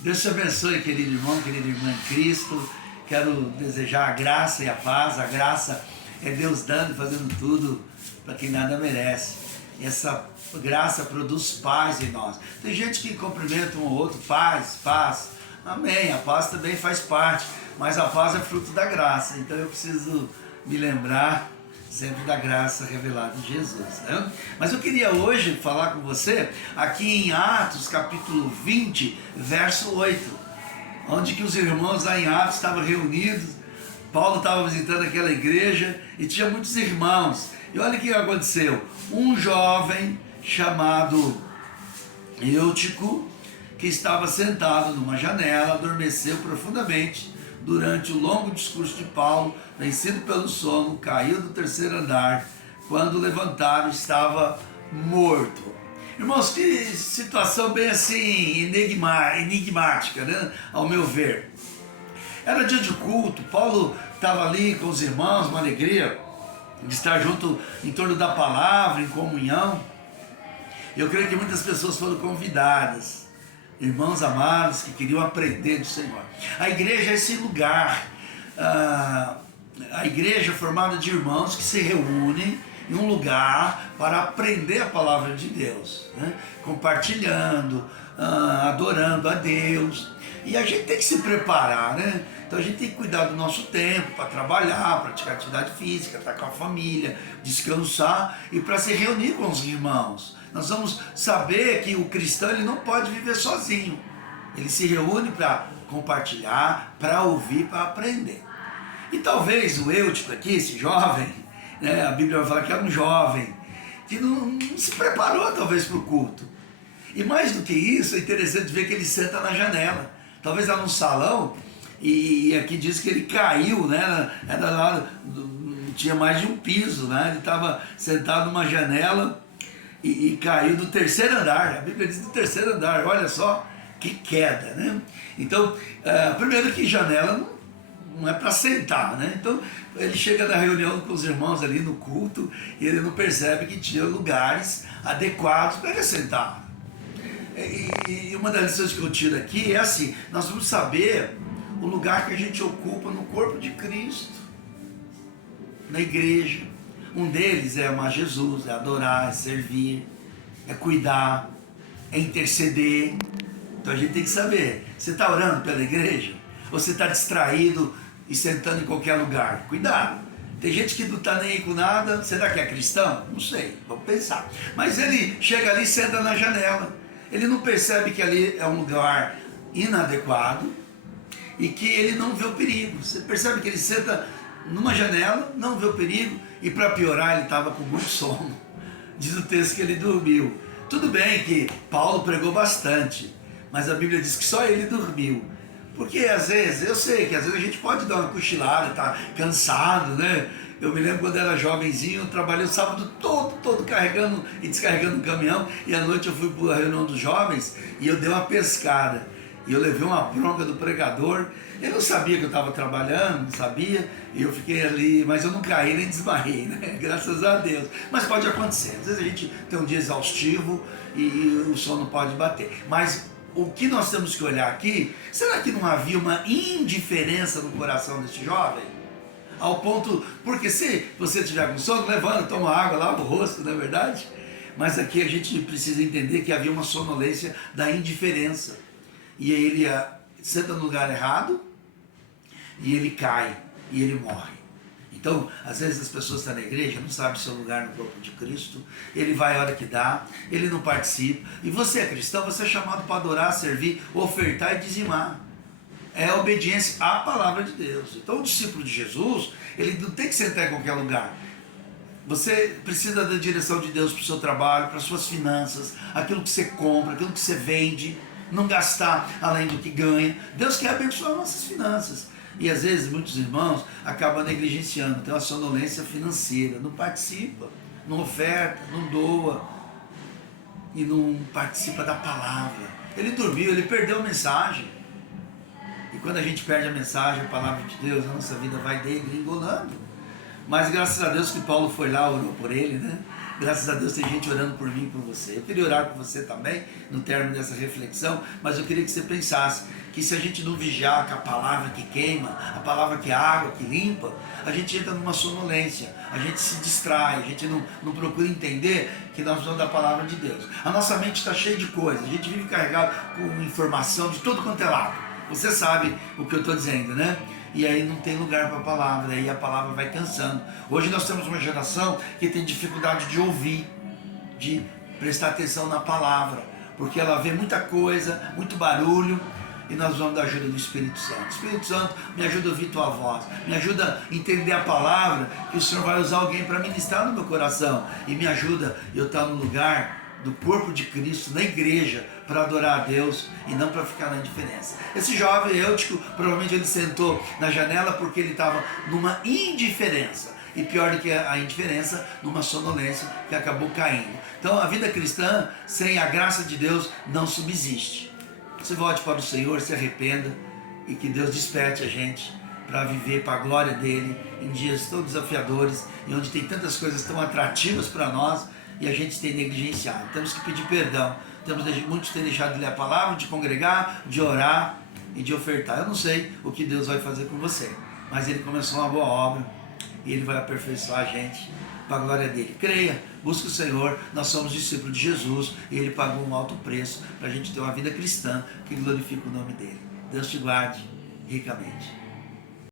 Deus te abençoe, querido irmão, querida irmã em Cristo. Quero desejar a graça e a paz. A graça é Deus dando e fazendo tudo para quem nada merece. E essa graça produz paz em nós. Tem gente que cumprimenta um ou outro, paz, paz. Amém, a paz também faz parte, mas a paz é fruto da graça. Então eu preciso me lembrar sempre da graça revelada em Jesus, né? Mas eu queria hoje falar com você aqui em Atos capítulo 20, verso 8, onde que os irmãos lá em Atos estavam reunidos. Paulo estava visitando aquela igreja e tinha muitos irmãos. E olha o que aconteceu. Um jovem chamado Eutico, que estava sentado numa janela, adormeceu profundamente durante o longo discurso de Paulo. Vencido pelo sono, caiu do terceiro andar. Quando levantaram, estava morto. Irmãos, que situação bem assim enigmática, né? Ao meu ver. Era dia de culto, Paulo estava ali com os irmãos, uma alegria de estar junto em torno da palavra, em comunhão. Eu creio que muitas pessoas foram convidadas, irmãos amados que queriam aprender do Senhor. A igreja é esse lugar, a igreja é formada de irmãos que se reúnem em um lugar para aprender a palavra de Deus, né? Compartilhando, adorando a Deus. E a gente tem que se preparar, né? Então a gente tem que cuidar do nosso tempo para trabalhar, praticar atividade física, estar com a família, descansar e para se reunir com os irmãos. Nós vamos saber que o cristão ele não pode viver sozinho. Ele se reúne para compartilhar, para ouvir, para aprender. E talvez o Eutico aqui, esse jovem, né, a Bíblia vai falar que era um jovem, que não se preparou talvez para o culto. E mais do que isso, é interessante ver que ele senta na janela. Talvez lá no salão, e aqui diz que ele caiu, né? Era lá, tinha mais de um piso, né? Ele estava sentado numa janela e caiu do terceiro andar. A Bíblia diz do terceiro andar, olha só que queda, né? Então, primeiro que janela não é para sentar, né? Então, ele chega na reunião com os irmãos ali no culto e ele não percebe que tinha lugares adequados para ele sentar. E uma das lições que eu tiro aqui é assim: nós vamos saber o lugar que a gente ocupa no corpo de Cristo, na igreja. Um deles é amar Jesus, é adorar, é servir, é cuidar, é interceder. Então a gente tem que saber, você está orando pela igreja? Ou você está distraído e sentando em qualquer lugar? Cuidado. Tem gente que não está nem aí com nada. Será que é cristão? Não sei, vamos pensar. Mas ele chega ali e senta na janela. Ele não percebe que ali é um lugar inadequado e que ele não vê o perigo. Você percebe que ele senta numa janela, não vê o perigo, e para piorar ele estava com muito sono. Diz o texto que ele dormiu. Tudo bem que Paulo pregou bastante, mas a Bíblia diz que só ele dormiu. Porque às vezes, eu sei que às vezes a gente pode dar uma cochilada, tá cansado, né? Eu me lembro quando era jovenzinho, eu trabalhei o sábado todo carregando e descarregando um caminhão, e à noite eu fui para a reunião dos jovens e eu dei uma pescada. E eu levei uma bronca do pregador. Ele não sabia que eu estava trabalhando, não sabia, e eu fiquei ali, mas eu não caí nem desmaiei, né? Graças a Deus. Mas pode acontecer, às vezes a gente tem um dia exaustivo e o sono pode bater. Mas o que nós temos que olhar aqui, será que não havia uma indiferença no coração desse jovem? Ao ponto, porque se você tiver com sono, levanta, toma água, lava o rosto, não é verdade? Mas aqui a gente precisa entender que havia uma sonolência da indiferença. E aí ele senta no lugar errado, e ele cai, e ele morre. Então, às vezes as pessoas estão na igreja, não sabem o seu lugar no corpo de Cristo, ele vai a hora que dá, ele não participa. E você é cristão, você é chamado para adorar, servir, ofertar e dizimar. É a obediência à palavra de Deus. Então o discípulo de Jesus, ele não tem que sentar em qualquer lugar. Você precisa da direção de Deus para o seu trabalho, para as suas finanças, aquilo que você compra, aquilo que você vende, não gastar além do que ganha. Deus quer abençoar nossas finanças. E às vezes muitos irmãos acabam negligenciando, tem uma sonolência financeira, não participa, não oferta, não doa e não participa da palavra. Ele dormiu, ele perdeu a mensagem. E quando a gente perde a mensagem, a palavra de Deus, a nossa vida vai degringolando. Mas graças a Deus que Paulo foi lá, orou por ele, né? Graças a Deus tem gente orando por mim e por você. Eu queria orar por você também, no término dessa reflexão, mas eu queria que você pensasse que se a gente não vigiar com a palavra que queima, a palavra que é água, que limpa, a gente entra numa sonolência, a gente se distrai, a gente não procura entender que nós precisamos da palavra de Deus. A nossa mente está cheia de coisas, a gente vive carregado com informação de tudo quanto é lado. Você sabe o que eu estou dizendo, né? E aí não tem lugar para a palavra, aí a palavra vai cansando. Hoje nós temos uma geração que tem dificuldade de ouvir, de prestar atenção na palavra, porque ela vê muita coisa, muito barulho, e nós vamos da ajuda do Espírito Santo. Espírito Santo, me ajuda a ouvir tua voz, me ajuda a entender a palavra, que o Senhor vai usar alguém para ministrar no meu coração, e me ajuda eu estar no lugar do corpo de Cristo, na igreja, para adorar a Deus e não para ficar na indiferença. Esse jovem Eutico, provavelmente ele sentou na janela porque ele estava numa indiferença, e pior do que a indiferença, numa sonolência que acabou caindo. Então a vida cristã sem a graça de Deus não subsiste. Você volte para o Senhor, se arrependa e que Deus desperte a gente para viver para a glória dele em dias tão desafiadores e onde tem tantas coisas tão atrativas para nós e a gente tem negligenciado. Temos que pedir perdão. Muitos têm deixado de ler a palavra, de congregar, de orar e de ofertar. Eu não sei o que Deus vai fazer com você, mas Ele começou uma boa obra e Ele vai aperfeiçoar a gente para a glória dele. Creia, busque o Senhor, nós somos discípulos de Jesus e Ele pagou um alto preço para a gente ter uma vida cristã que glorifica o nome dele. Deus te guarde ricamente.